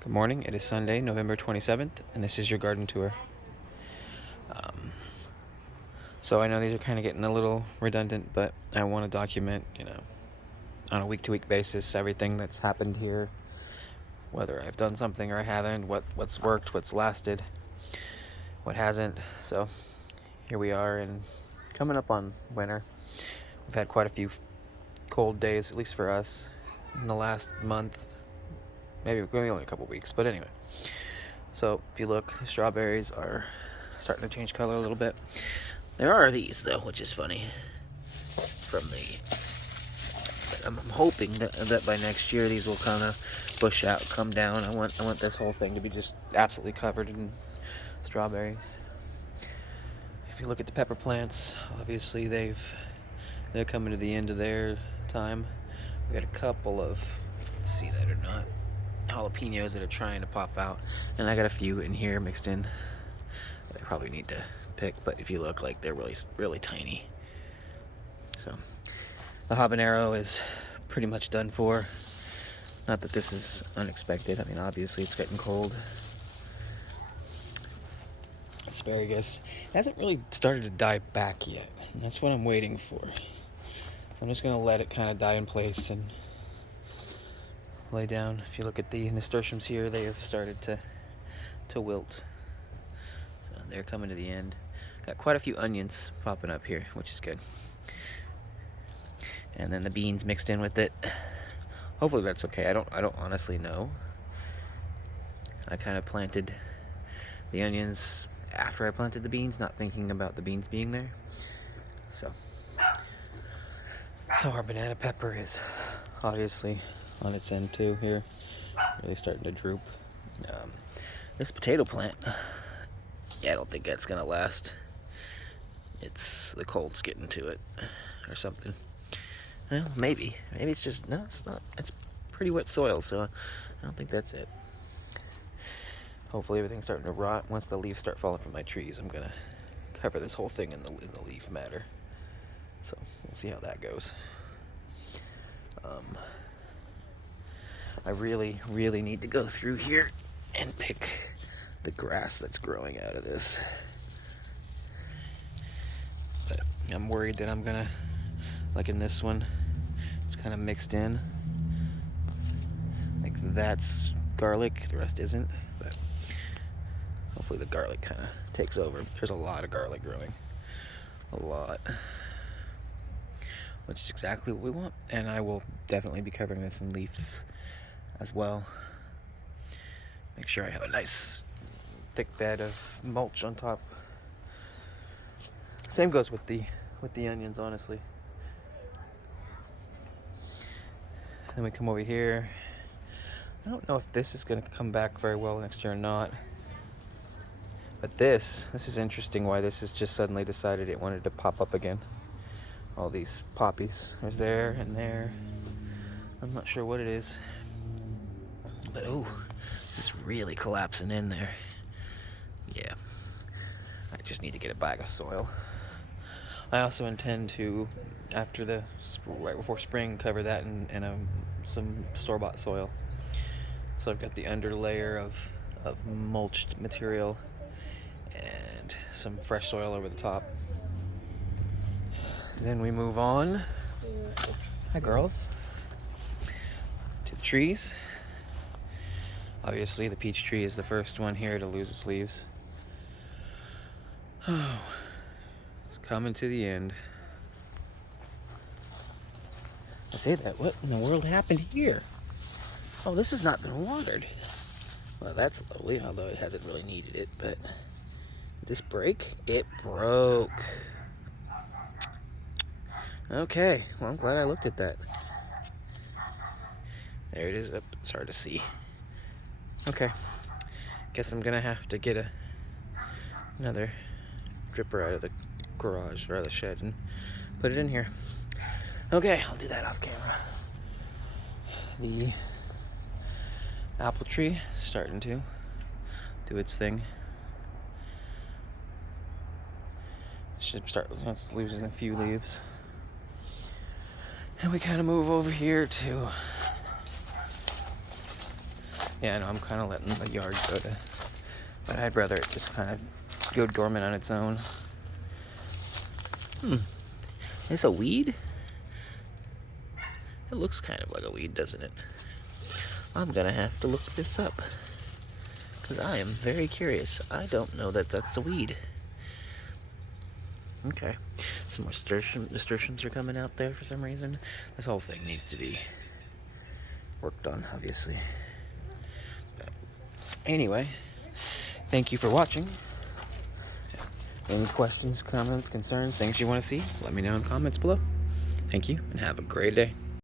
Good morning. It is Sunday, November 27th, and this is your garden tour. Um, so I know these are kind of getting a little redundant, but I want to document, on a week-to-week basis, everything that's happened here, whether I've done something or I haven't, what's worked, what's lasted, what hasn't. So here we are, and coming up on winter. We've had quite a few cold days, at least for us, in the last month, maybe only a couple weeks, but anyway. So if you look, the strawberries are starting to change color a little bit. There are these though, which is funny. I'm hoping that by next year these will kind of bush out, come down. I want this whole thing to be just absolutely covered in strawberries. If you look at the pepper plants, obviously they're coming to the end of their time. We got a couple of, let's see that or not, jalapenos that are trying to pop out, and I got a few in here mixed in that I probably need to pick, but if you look, like, they're really tiny. So the habanero is pretty much done for. Not that this is unexpected. I mean, obviously it's getting cold. Asparagus hasn't really started to die back yet. And that's what I'm waiting for. So I'm just gonna let it kind of die in place and lay down. If you look at the nasturtiums here, they have started to wilt. So they're coming to the end. Got quite a few onions popping up here, which is good. And then the beans mixed in with it. Hopefully that's okay. I don't honestly know. I kind of planted the onions after I planted the beans, not thinking about the beans being there. So our banana pepper is obviously on its end too here, really starting to droop. This potato plant, yeah, I don't think that's gonna last. It's the cold's getting to it or something. Well, maybe it's just, no, it's not. It's pretty wet soil, so I don't think that's it. Hopefully everything's starting to rot. Once the leaves start falling from my trees, I'm gonna cover this whole thing in the leaf matter. So we'll see how that goes. I really need to go through here and pick the grass that's growing out of this. But I'm worried that I'm gonna, like in this one, it's kind of mixed in. Like that's garlic, the rest isn't. But hopefully the garlic kind of takes over. There's a lot of garlic growing. A lot. Which is exactly what we want. And I will definitely be covering this in leaves as well. Make sure I have a nice thick bed of mulch on top. Same goes with the onions, honestly. Then we come over here. I don't know if this is going to come back very well next year or not. But this is interesting, why this has just suddenly decided it wanted to pop up again. All these poppies. There's there and there. I'm not sure what it is. But oh, this is really collapsing in there. Yeah. I just need to get a bag of soil. I also intend to, after right before spring, cover that in some store-bought soil. So I've got the under layer of mulched material and some fresh soil over the top. Then we move on. Hi, girls. To the trees. Obviously, the peach tree is the first one here to lose its leaves. Oh, it's coming to the end. I say that, what in the world happened here? Oh, this has not been watered. Well, that's lovely, although it hasn't really needed it, but did this break? It broke. Okay, well, I'm glad I looked at that. There it is. It's hard to see. Okay, guess I'm gonna have to get another dripper out of the garage or out of the shed and put it in here. Okay, I'll do that off camera. The apple tree starting to do its thing. Should start losing a few leaves. And we kind of move over here to Yeah, I know, I'm kind of letting the yard go to, but I'd rather it just kind of go dormant on its own. Is a weed? It looks kind of like a weed, doesn't it? I'm gonna have to look this up, because I am very curious. I don't know that that's a weed. Okay, some more nasturtiums are coming out there for some reason. This whole thing needs to be worked on, obviously. But anyway, thank you for watching. Any questions, comments, concerns, things you want to see, let me know in the comments below. Thank you, and have a great day.